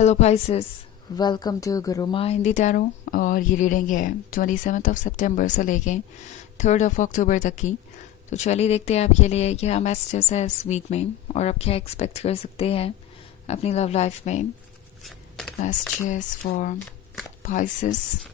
Hello Pisces, welcome to Guruma Hindi tarot. और ये reading है 27 सितंबर से लेके 3 अक्टूबर तक की। तो चलिए देखते हैं आपके लिए क्या मैसेजेस है इस वीक में और आप क्या एक्सपेक्ट कर सकते हैं अपनी लव लाइफ में। Messages for Pisces.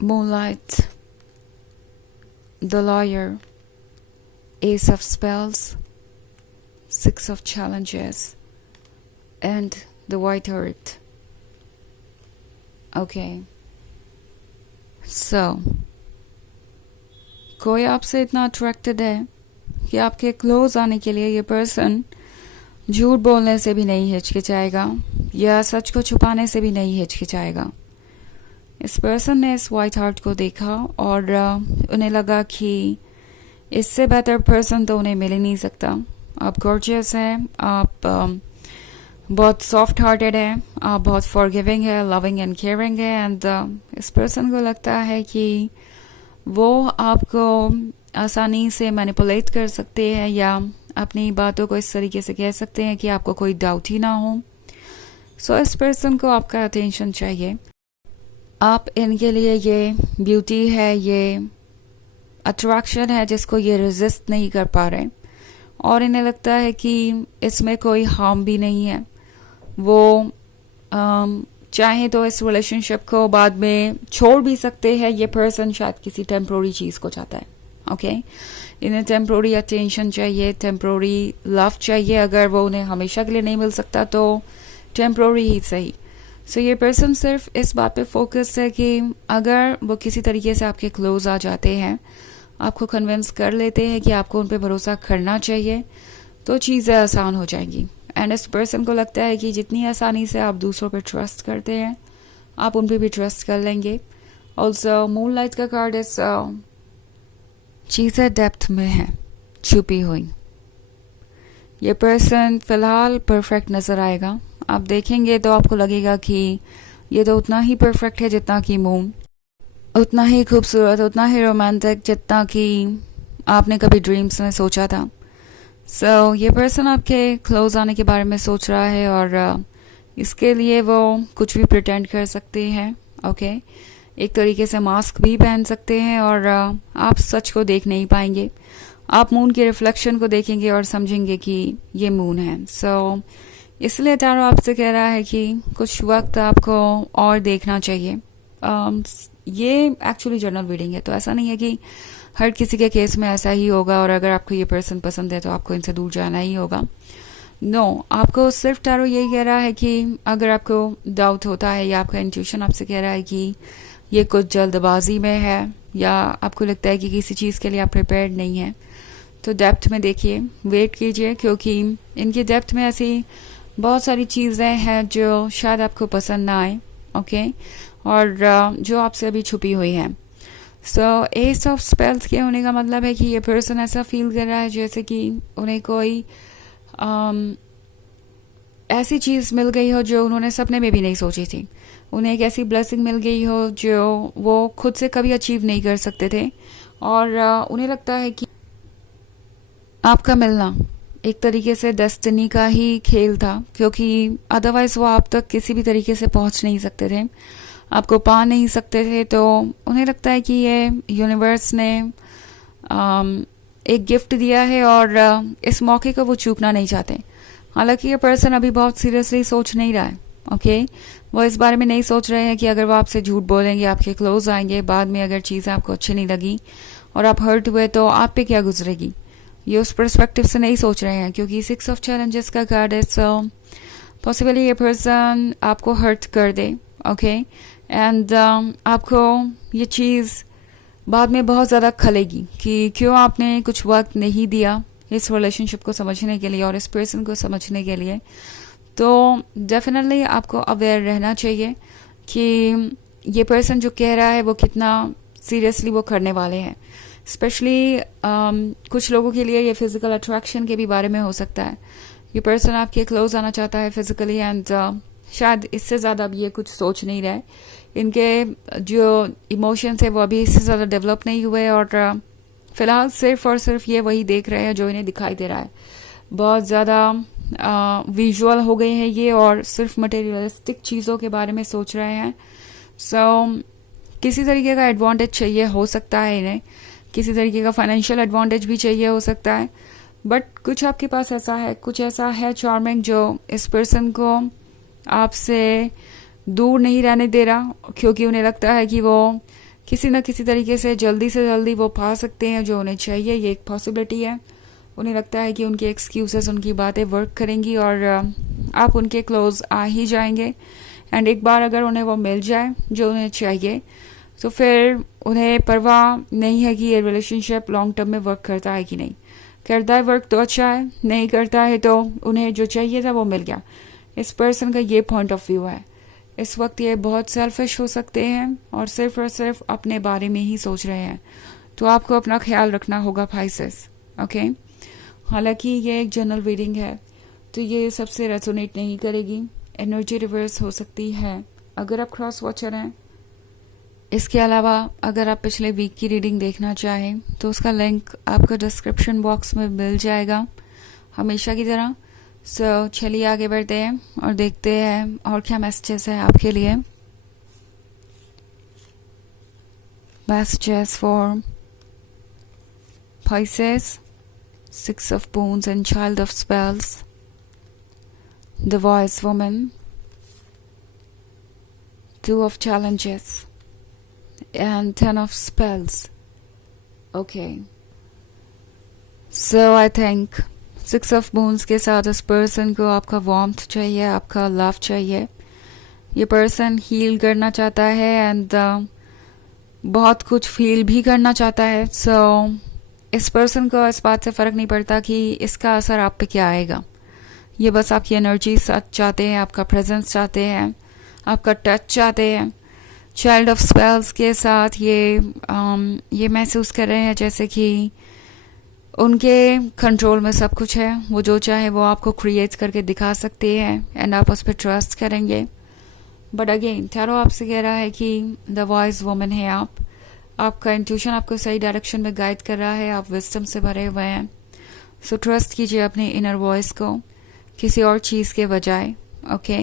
Moonlight, the Lawyer, Ace of Spells, Six of Challenges, and the White Earth. Okay. So, कोई आपसे इतना अट्रैक्टेड है कि आपके क्लोज आने के लिए ये पर्सन झूठ बोलने से भी नहीं हिचकिचाएगा या सच को छुपाने से भी नहीं हिचकिचाएगा। इस पर्सन ने इस वाइट हार्ट को देखा और उन्हें लगा कि इससे बेटर पर्सन तो उन्हें मिल ही नहीं सकता। आप गॉर्जियस हैं, आप बहुत सॉफ्ट हार्टेड हैं, आप बहुत फॉरगिविंग है, लविंग एंड केयरिंग है। एंड इस पर्सन को लगता है कि वो आपको आसानी से मैनिपुलेट कर सकते हैं या अपनी बातों को इस तरीके से कह सकते हैं कि आपको कोई डाउट ही ना हो। सो इस पर्सन को आपका अटेंशन चाहिए। आप इनके लिए ये ब्यूटी है, ये अट्रैक्शन है जिसको ये रेजिस्ट नहीं कर पा रहे और इन्हें लगता है कि इसमें कोई हार्म भी नहीं है। वो चाहे तो इस रिलेशनशिप को बाद में छोड़ भी सकते हैं। ये पर्सन शायद किसी टेम्प्रोरी चीज़ को चाहता है। ओके, इन्हें टेम्प्रोरी अटेंशन चाहिए, टेम्प्रोरी लव चाहिए। अगर वो उन्हें हमेशा के लिए नहीं मिल सकता तो टेम्प्रोरी ही सही। सो ये पर्सन सिर्फ इस बात पे फोकस है कि अगर वो किसी तरीके से आपके क्लोज आ जाते हैं, आपको कन्विंस कर लेते हैं कि आपको उन पे भरोसा करना चाहिए, तो चीज़ें आसान हो जाएंगी। एंड इस पर्सन को लगता है कि जितनी आसानी से आप दूसरों पे ट्रस्ट करते हैं, आप उन पे भी ट्रस्ट कर लेंगे। ऑल्सो मूनलाइट का कार्ड इस चीज़ें डेप्थ में है, छुपी हुई। ये पर्सन फिलहाल परफेक्ट नज़र आएगा। आप देखेंगे तो आपको लगेगा कि ये तो उतना ही परफेक्ट है जितना कि मून, उतना ही खूबसूरत, उतना ही रोमांटिक जितना कि आपने कभी ड्रीम्स में सोचा था। सो ये पर्सन आपके क्लोज आने के बारे में सोच रहा है और इसके लिए वो कुछ भी प्रिटेंड कर सकते हैं। ओके, एक तरीके से मास्क भी पहन सकते हैं और आप सच को देख नहीं पाएंगे। आप मून के रिफ्लेक्शन को देखेंगे और समझेंगे कि ये मून है। सो इसलिए टैरो आपसे कह रहा है कि कुछ वक्त आपको और देखना चाहिए। ये एक्चुअली जनरल रीडिंग है, तो ऐसा नहीं है कि हर किसी के केस में ऐसा ही होगा और अगर आपको ये पर्सन पसंद है तो आपको इनसे दूर जाना ही होगा। नो, आपको सिर्फ टैरो यही कह रहा है कि अगर आपको डाउट होता है या आपका इंट्यूशन आपसे कह रहा है कि ये कुछ जल्दबाजी में है या आपको लगता है कि किसी चीज़ के लिए आप प्रिपेयर्ड नहीं है, तो डेप्थ में देखिए, वेट कीजिए, क्योंकि इनकी डेप्थ में ऐसी बहुत सारी चीज़ें हैं जो शायद आपको पसंद ना आए। ओके, और जो आपसे अभी छुपी हुई है। सो एस ऑफ स्पेल्स के होने का मतलब है कि ये पर्सन ऐसा फील कर रहा है जैसे कि उन्हें कोई ऐसी चीज़ मिल गई हो जो उन्होंने सपने में भी नहीं सोची थी। उन्हें एक ऐसी ब्लेसिंग मिल गई हो जो वो खुद से कभी अचीव नहीं कर सकते थे और उन्हें लगता है कि आपका मिलना एक तरीके से डेस्टिनी का ही खेल था, क्योंकि अदरवाइज वो आप तक किसी भी तरीके से पहुंच नहीं सकते थे, आपको पा नहीं सकते थे। तो उन्हें लगता है कि ये यूनिवर्स ने एक गिफ्ट दिया है और इस मौके को वो चूकना नहीं चाहते। हालांकि ये पर्सन अभी बहुत सीरियसली सोच नहीं रहा है। ओके, वो इस बारे में नहीं सोच रहे हैं कि अगर वो आपसे झूठ बोलेंगे, आपके क्लोज आएंगे, बाद में अगर चीज़ें आपको अच्छी नहीं लगी और आप हर्ट हुए तो आप पे क्या गुजरेगी, ये उस पर्सपेक्टिव से नहीं सोच रहे हैं। क्योंकि 6 ऑफ चैलेंजेस का कार्ड है। सो पॉसिबली ये पर्सन आपको हर्ट कर दे। ओके, एंड आपको ये चीज़ बाद में बहुत ज़्यादा खलेगी कि क्यों आपने कुछ वक्त नहीं दिया इस रिलेशनशिप को समझने के लिए और इस पर्सन को समझने के लिए। तो डेफिनेटली आपको अवेयर रहना चाहिए कि ये पर्सन जो कह रहा है वो कितना सीरियसली वो करने वाले हैं। स्पेशली कुछ लोगों के लिए ये फिजिकल अट्रैक्शन के भी बारे में हो सकता है। ये पर्सन आपके क्लोज आना चाहता है फिजिकली एंड शायद इससे ज़्यादा अब ये कुछ सोच नहीं रहे, इनके जो इमोशंस है वो अभी इससे ज़्यादा डेवलप नहीं हुए, और फिलहाल सिर्फ और सिर्फ ये वही देख रहे हैं जो इन्हें दिखाई दे रहा है। बहुत ज़्यादा विजुअल हो गए हैं ये, और सिर्फ मटेरियलिस्टिक चीज़ों के बारे में सोच रहे हैं। सो किसी तरीके का एडवांटेज चाहिए हो सकता है इन्हें, किसी तरीके का फाइनेंशियल एडवांटेज भी चाहिए हो सकता है, बट कुछ आपके पास ऐसा है, कुछ ऐसा है चार्मिंग जो इस पर्सन को आपसे दूर नहीं रहने दे रहा, क्योंकि उन्हें लगता है कि वो किसी न किसी तरीके से जल्दी वो पा सकते हैं जो उन्हें चाहिए। ये एक पॉसिबिलिटी है। उन्हें लगता है कि उनकी एक्सक्यूजेस, उनकी बातें वर्क करेंगी और आप उनके क्लोज आ ही जाएंगे। एंड एक बार अगर उन्हें वो मिल जाए जो उन्हें चाहिए, तो फिर उन्हें परवाह नहीं है कि ये रिलेशनशिप लॉन्ग टर्म में वर्क करता है कि नहीं। करता है वर्क तो अच्छा है, नहीं करता है तो उन्हें जो चाहिए था वो मिल गया। इस पर्सन का ये पॉइंट ऑफ व्यू है। इस वक्त ये बहुत सेल्फिश हो सकते हैं और सिर्फ अपने बारे में ही सोच रहे हैं, तो आपको अपना ख्याल रखना होगा पाइसेस। ओके, हालांकि ये एक जनरल रीडिंग है, तो ये सबसे रेजोनेट नहीं करेगी। एनर्जी रिवर्स हो सकती है अगर आप क्रॉस वॉचर हैं। इसके अलावा अगर आप पिछले वीक की रीडिंग देखना चाहें तो उसका लिंक आपको डिस्क्रिप्शन बॉक्स में मिल जाएगा हमेशा की तरह। सो चलिए आगे बढ़ते हैं और देखते हैं और क्या मैसेजेस है आपके लिए। Messages for Pisces, 6 of Wands and Child of Spells, the Wise Woman, 2 of Challenges, and 10 of Spells. Okay, so I think 6 of Wands के साथ इस पर्सन को आपका वार्मथ चाहिए, आपका लव चाहिए। ये पर्सन हील करना चाहता है एंड बहुत कुछ फील भी करना चाहता है। सो इस पर्सन को इस बात से फ़र्क नहीं पड़ता कि इसका असर आप पे क्या आएगा। ये बस आपकी एनर्जी साथ चाहते हैं, आपका प्रेजेंस चाहते हैं, आपका टच चाहते हैं। चाइल्ड ऑफ स्पेल्स के साथ ये महसूस कर रहे हैं जैसे कि उनके कंट्रोल में सब कुछ है। वो जो चाहे वो आपको क्रिएट करके दिखा सकते हैं एंड आप उस पर ट्रस्ट करेंगे। बट अगेन टैरो आपसे कह रहा है कि द वॉइस वुमन है आप, आपका इंट्यूशन आपको सही डायरेक्शन में गाइड कर रहा है, आप विजडम से भरे हुए हैं। सो ट्रस्ट कीजिए अपने इनर वॉइस को किसी और चीज़ के बजाय। ओके,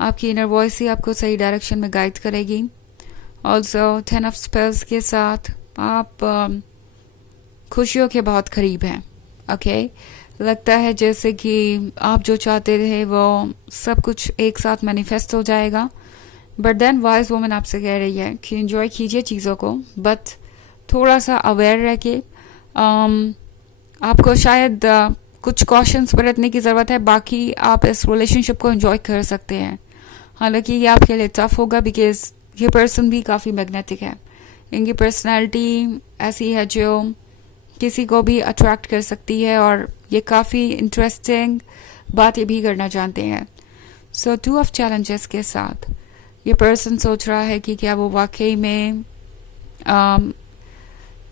आपकी इनर वॉइस ही आपको सही डायरेक्शन में गाइड करेगी। ऑल्सो 10 ऑफ स्पेल्स के साथ आप खुशियों के बहुत करीब हैं। ओके, लगता है जैसे कि आप जो चाहते थे वो सब कुछ एक साथ मैनिफेस्ट हो जाएगा। बट देन वाइज वुमन आपसे कह रही है कि एंजॉय कीजिए चीज़ों को, बट थोड़ा सा अवेयर रह के आपको शायद कुछ कॉशंस बरतने की ज़रूरत है। बाकी आप इस रिलेशनशिप को एंजॉय कर सकते हैं। हालांकि ये आपके लिए टफ होगा बिकॉज ये पर्सन भी काफ़ी मैग्नेटिक है। इनकी पर्सनैलिटी ऐसी है जो किसी को भी अट्रैक्ट कर सकती है और ये काफ़ी इंटरेस्टिंग बातें भी करना जानते हैं। सो 2 ऑफ चैलेंजेस के साथ ये पर्सन सोच रहा है कि क्या वो वाकई में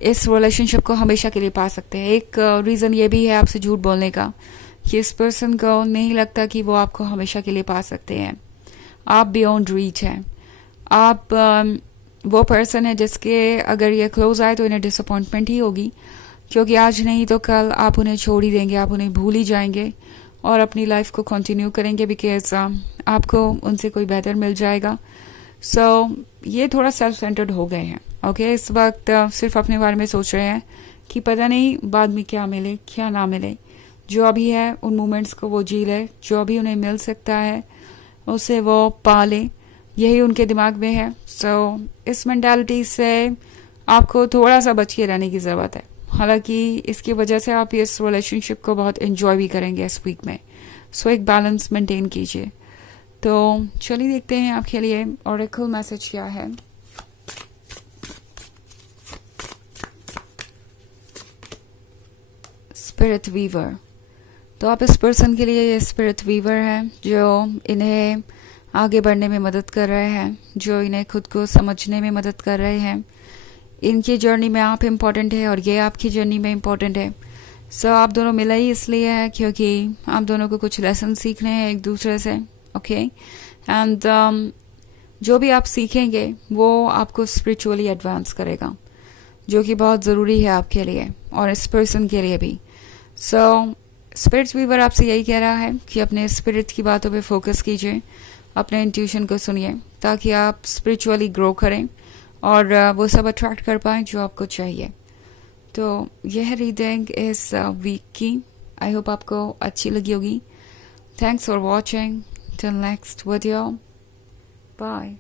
इस रिलेशनशिप को हमेशा के लिए पा सकते हैं। एक रीज़न ये भी है आपसे झूठ बोलने का कि इस पर्सन को नहीं लगता कि वो आपको हमेशा के लिए पा सकते हैं। आप बियॉन्ड रीच हैं। आप वो पर्सन है जिसके अगर ये क्लोज आए तो इन्हें डिसअपॉइंटमेंट ही होगी, क्योंकि आज नहीं तो कल आप उन्हें छोड़ ही देंगे, आप उन्हें भूल ही जाएंगे और अपनी लाइफ को कंटिन्यू करेंगे बिकॉज आपको उनसे कोई बेहतर मिल जाएगा। सो ये थोड़ा सेल्फ सेंटर्ड हो गए हैं। ओके, इस वक्त सिर्फ अपने बारे में सोच रहे हैं कि पता नहीं बाद में क्या मिले क्या ना मिले। जो अभी है उन मोमेंट्स को वो जी ले, जो अभी उन्हें मिल सकता है उसे वो पा ले, यही उनके दिमाग में है। सो इस मेंटालिटी से आपको थोड़ा सा बच के रहने की ज़रूरत है। हालांकि इसकी वजह से आप इस रिलेशनशिप को बहुत एंजॉय भी करेंगे इस वीक में। सो एक बैलेंस मेंटेन कीजिए। तो चलिए देखते हैं आपके लिए ऑरेकल मैसेज क्या है। स्पिरिट वीवर, तो आप इस पर्सन के लिए ये स्पिरिट वीवर है जो इन्हें आगे बढ़ने में मदद कर रहे हैं, जो इन्हें खुद को समझने में मदद कर रहे हैं। इनकी जर्नी में आप इम्पॉर्टेंट है और ये आपकी जर्नी में इम्पॉर्टेंट है। सो आप दोनों मिले ही इसलिए है क्योंकि आप दोनों को कुछ लेसन सीखने हैं एक दूसरे से। ओके, एंड जो भी आप सीखेंगे वो आपको स्पिरिचुअली एडवांस करेगा, जो कि बहुत ज़रूरी है आपके लिए और इस पर्सन के लिए भी। सो स्पिरिट्स वीवर आपसे यही कह रहा है कि अपने स्पिरिट की बातों पे फोकस कीजिए, अपने इंट्यूशन को सुनिए, ताकि आप स्पिरिचुअली ग्रो करें और वो सब अट्रैक्ट कर पाएं जो आपको चाहिए। तो यह रीडिंग इस वीक की, आई होप आपको अच्छी लगी होगी। Thanks for watching, till next video, bye.